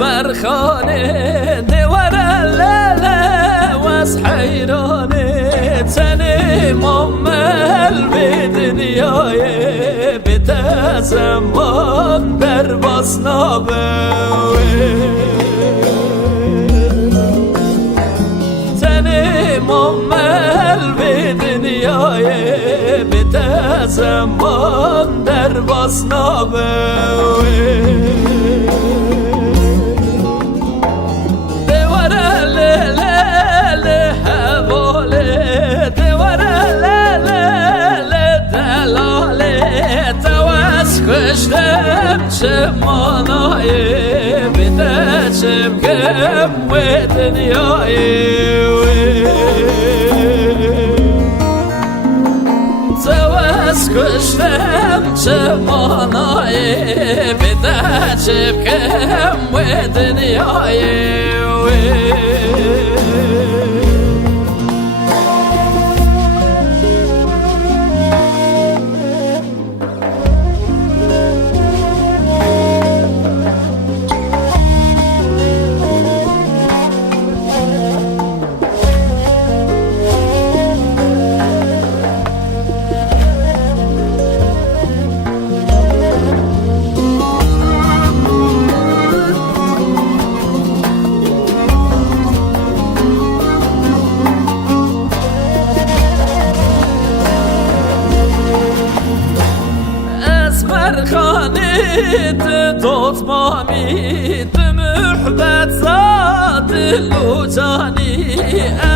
برخانه دور اللاله واس حیرانه تنی ممل به دنیای بده زمان در باسنابه تنی ممل به دنیای بده زمان در باسنابه کشتم چه مانای بده چه بگم و دنیای تواس کشتم چه مانای بده چه بگم و دنیای خانيت دوت ماميت محبت زاد اللوجاني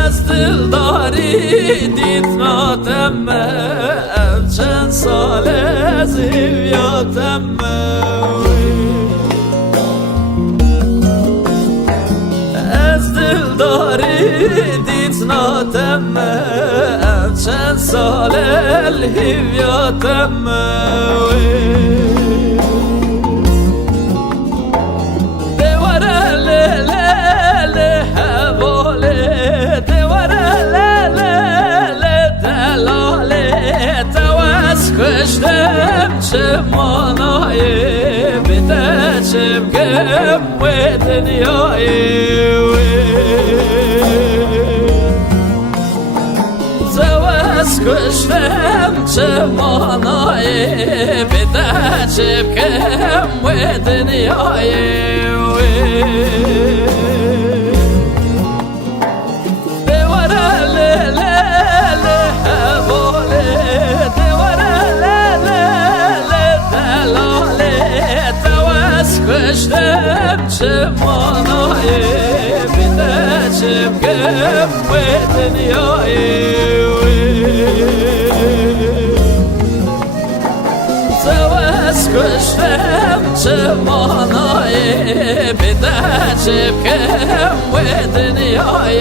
أزدل داري ديت ما تم أبجن سال زيويا تم أزدل داري ديت ما تم أبجن سال الهيويا تم کشتم چه مانای بده چه بگم و دنیای زواز کشتم چه مانای بده چه بگم و دنیای کشتم چه مانای بده چه بگم و دنیای زواز کشتم چه مانای بده چه بگم و دنیای